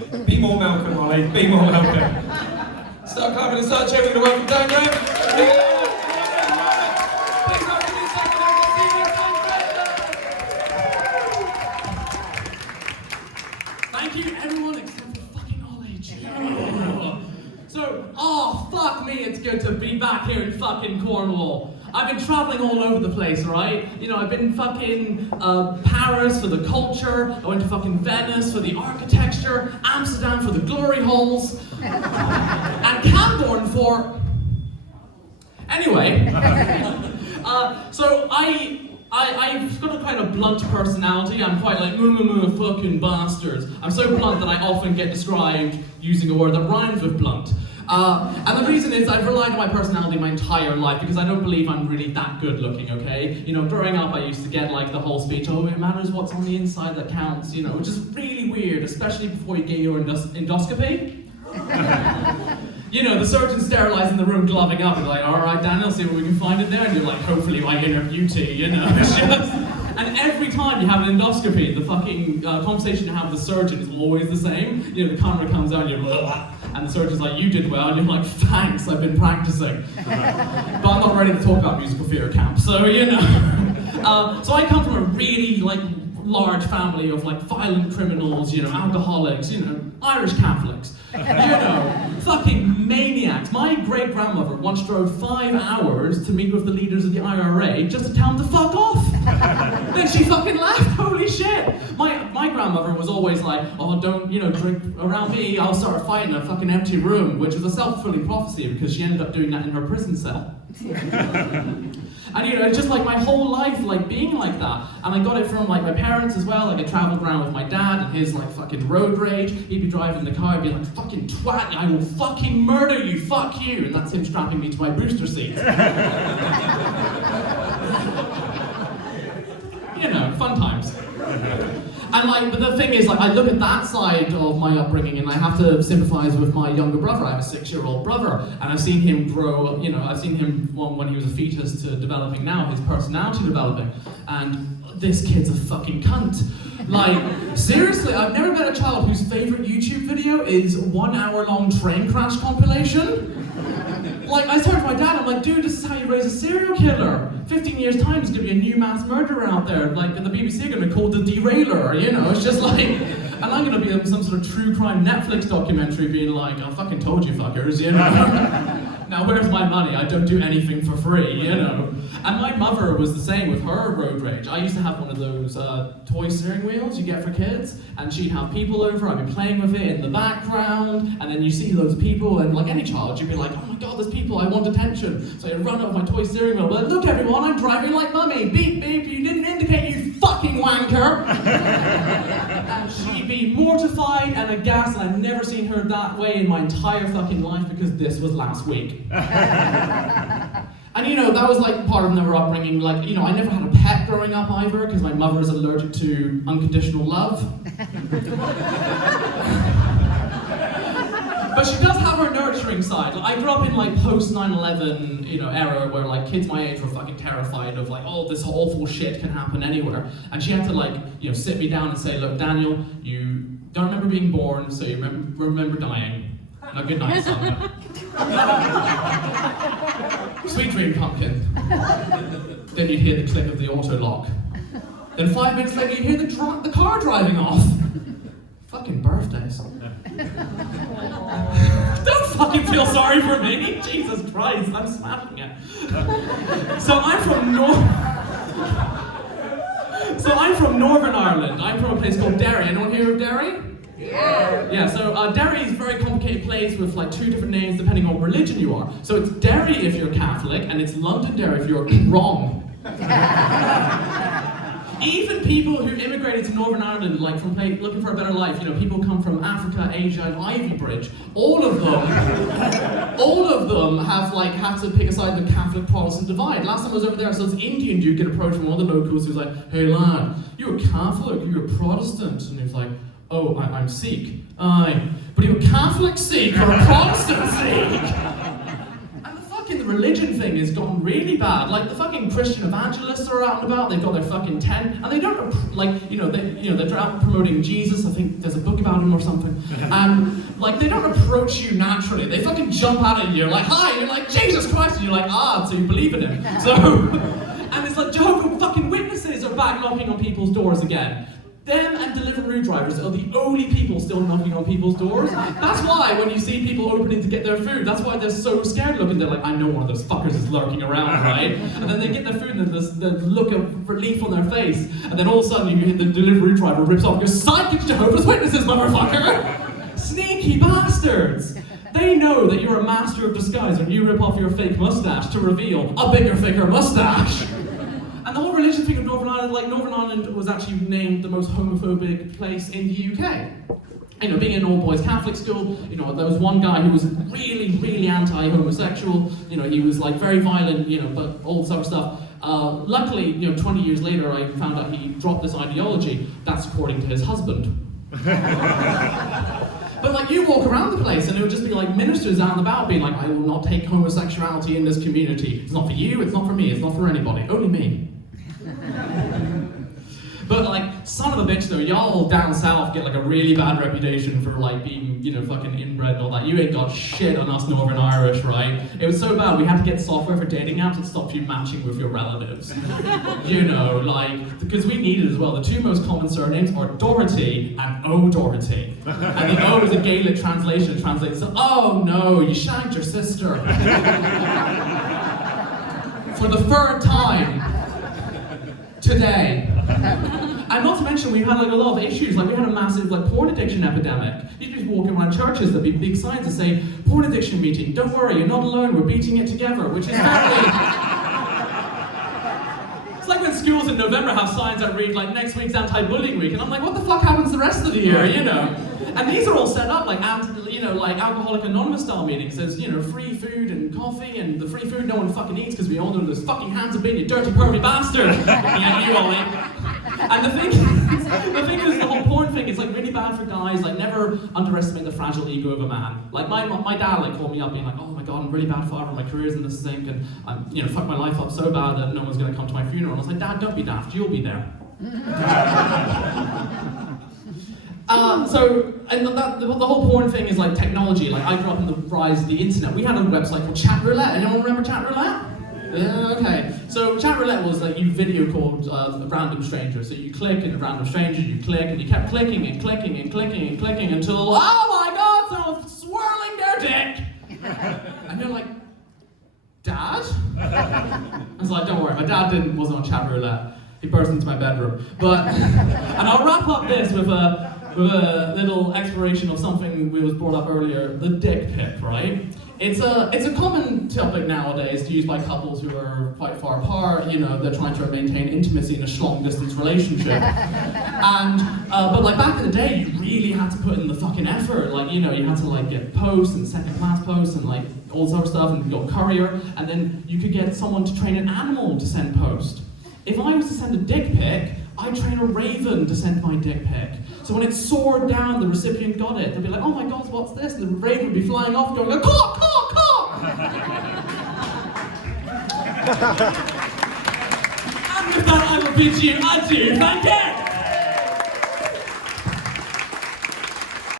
Be more Malcolm, Ollie. Be more Malcolm. Start clapping and start cheering. We're going to welcome Daniel. Please welcome his second Thank you, everyone except for fucking Ollie. So, fuck me, it's good to be back here in fucking Cornwall. I've been traveling all over the place, right? You know, I've been fucking Paris for the culture, I went to fucking Venice for the architecture, Amsterdam for the glory holes, and Camborne for... Anyway, so I've got a kind of blunt personality. I'm quite like, moo fucking bastards. I'm so blunt that I often get described using a word that rhymes with blunt. And the reason is I've relied on my personality my entire life because I don't believe I'm really that good looking, okay? You know, growing up I used to get like the whole speech, oh, it matters what's on the inside that counts, you know, which is really weird, especially before you get your endoscopy. You know, the surgeon sterilising the room, gloving up, and like, all right, Daniel, see what we can find in there, and you're like, hopefully my inner beauty, you know. It's just, and every time you have an endoscopy, the fucking conversation you have with the surgeon is always the same. You know, the camera comes out, and you're like, and the surgeon's like, you did well, and you're like, thanks, I've been practicing. But I'm not ready to talk about musical theatre camp, so you know. So I come from a really, like, large family of, like, violent criminals, you know, alcoholics, you know, Irish Catholics, you know, fucking maniacs. My great-grandmother once drove 5 hours to meet with the leaders of the IRA just to tell them to fuck off. Then she fucking left, holy shit. My grandmother was always like, oh, don't, you know, drink around me, I'll start a fight in a fucking empty room, which was a self-fulfilling prophecy because she ended up doing that in her prison cell. And you know, it's just like my whole life, like being like that. And I got it from like my parents as well. Like I traveled around with my dad and his like fucking road rage. He'd be driving the car, he'd be like, fucking twat, I will fucking murder you, fuck you. And that's him strapping me to my booster seat. You know, fun times. And like, but the thing is, like, I look at that side of my upbringing and I have to sympathize with my younger brother. I have a 6-year-old brother, and I've seen him grow, you know, I've seen him when he was a fetus to developing now, his personality developing, and this kid's a fucking cunt. Like, seriously, I've never met a child whose favorite YouTube video is 1 hour-long train crash compilation. Like, I turned to my dad, I'm like, dude, this is how you raise a serial killer. 15 years' time, there's gonna be a new mass murderer out there. Like, the BBC are gonna be called The Derailer, you know? It's just like, and I'm gonna be in some sort of true crime Netflix documentary being like, I fucking told you fuckers, you know? Now, where's my money? I don't do anything for free, you know? And my mother was the same with her road rage. I used to have one of those toy steering wheels you get for kids, and she'd have people over, I'd be playing with it in the background, and then you see those people, and like any child, you'd be like, oh my god, there's people, I want attention. So I'd run up my toy steering wheel, like, look everyone, I'm driving like mummy, beep beep, you didn't indicate, you fucking wanker! And she'd be mortified and aghast, and I've never seen her that way in my entire fucking life because this was last week. And you know, that was like part of their upbringing. Like, you know, I never had a pet growing up either because my mother is allergic to unconditional love. But she does have her nurturing side. Like, I grew up in like post 9/11, you know, era where like kids my age were fucking terrified of like, oh, this awful shit can happen anywhere. And she had to like, you know, sit me down and say, look, Daniel, you don't remember being born, so you remember dying. Now, good night, son. Sweet dream, pumpkin. Then you'd hear the click of the auto lock. Then 5 minutes later, you'd hear the car driving off. Fucking birthdays. Don't fucking feel sorry for me. Jesus Christ, I'm smashing it. So I'm from Northern Ireland. I'm from a place called Derry. Anyone hear of Derry? Yeah, so Derry is a very complicated place with like 2 different names depending on what religion you are. So it's Derry if you're Catholic, and it's Londonderry if you're wrong. Even people who immigrated to Northern Ireland, like from looking for a better life, you know, people come from Africa, Asia, and Ivy Bridge. All of them have like had to pick a side of the Catholic-Protestant divide. Last time I was over there, so this Indian dude get approached from one of the locals who was like, hey lad, you're a Catholic, you're a Protestant, and he was like, oh, I'm Sikh. Aye, but you're a Catholic Sikh or a Protestant Sikh? And the fucking religion thing has gotten really bad. Like the fucking Christian evangelists are out and about. They've got their fucking tent, and they don't they're out promoting Jesus. I think there's a book about about him or something. And like, they don't approach you naturally. They fucking jump out at you, like, hi, you're like, Jesus Christ, and you're like, so you believe in him. So, and it's like Jehovah's fucking Witnesses are back knocking on people's doors again. Them and delivery drivers are the only people still knocking on people's doors. That's why when you see people opening to get their food, that's why they're so scared looking. They're like, I know one of those fuckers is lurking around, right? And then they get their food and there's the look of relief on their face. And then all of a sudden you hit the delivery driver rips off your psych, it's Jehovah's Witnesses, motherfucker! Sneaky bastards! They know that you're a master of disguise when you rip off your fake mustache to reveal a bigger, thicker mustache. And the whole religion thing of Northern Ireland, like Northern Ireland was actually named the most homophobic place in the UK. You know, being an all-boys Catholic school, you know, there was one guy who was really, really anti-homosexual, you know, he was like very violent, you know, but all this other stuff. Luckily, you know, 20 years later, I found out he dropped this ideology. That's according to his husband. But like, you walk around the place and it would just be like ministers out and about being like, I will not take homosexuality in this community. It's not for you, it's not for me, it's not for anybody, only me. But like, son of a bitch though, y'all down south get like a really bad reputation for like being, you know, fucking inbred and all that. You ain't got shit on us Northern Irish, right? It was so bad we had to get software for dating apps that stopped you matching with your relatives. You know, like, because we need it as well. The two most common surnames are Doherty and O'Doherty. And the O is a Gaelic translation, it translates to, oh no, you shagged your sister. For the third time. Today. And not to mention, we had like a lot of issues. Like, we had a massive like porn addiction epidemic. You'd be walking around churches, there'd be big signs that say, porn addiction meeting, don't worry, you're not alone, we're beating it together, which is very... It's like when schools in November have signs that read like, next week's anti-bullying week, and I'm like, what the fuck happens the rest of the year, you know? And these are all set up like, you know, like Alcoholic Anonymous style meetings. There's, you know, free food and coffee, and the free food no one fucking eats because we all know those fucking hands have been, you dirty pervy bastard. Yeah, you Ollie. And the thing is, the whole porn thing is like really bad for guys. Like, never underestimate the fragile ego of a man. Like my dad like called me up being like, oh my god, I'm really bad father, my career's in the sink, and I'm, you know, fucked my life up so bad that no one's gonna come to my funeral. And I was like, Dad, don't be daft, you'll be there. And the whole porn thing is like technology. Like, I grew up in the rise of the internet. We had a website called Chat Roulette. Anyone remember Chat Roulette? Yeah, okay. So Chat Roulette was like, you video called a random stranger. So you click and a random stranger, you click, and you kept clicking and clicking and clicking and clicking until, oh my god, someone's swirling their dick! And you're like, Dad? I was like, don't worry, my dad wasn't on Chat Roulette. He burst into my bedroom. But, and I'll wrap up this with a little exploration of something we was brought up earlier, the dick pic, right? It's a common topic nowadays to use by couples who are quite far apart. You know, they're trying to maintain intimacy in a long distance relationship. And but like back in the day, you really had to put in the fucking effort. Like, you know, you had to like get posts and second class posts and like all this other stuff, and you got courier, and then you could get someone to train an animal to send post. If I was to send a dick pic, I'd train a raven to send my dick pic. So when it soared down, the recipient got it. They'd be like, oh my god, what's this? And the raven would be flying off going, caw, caw, caw! And with that, I will bid you adieu. Thank you!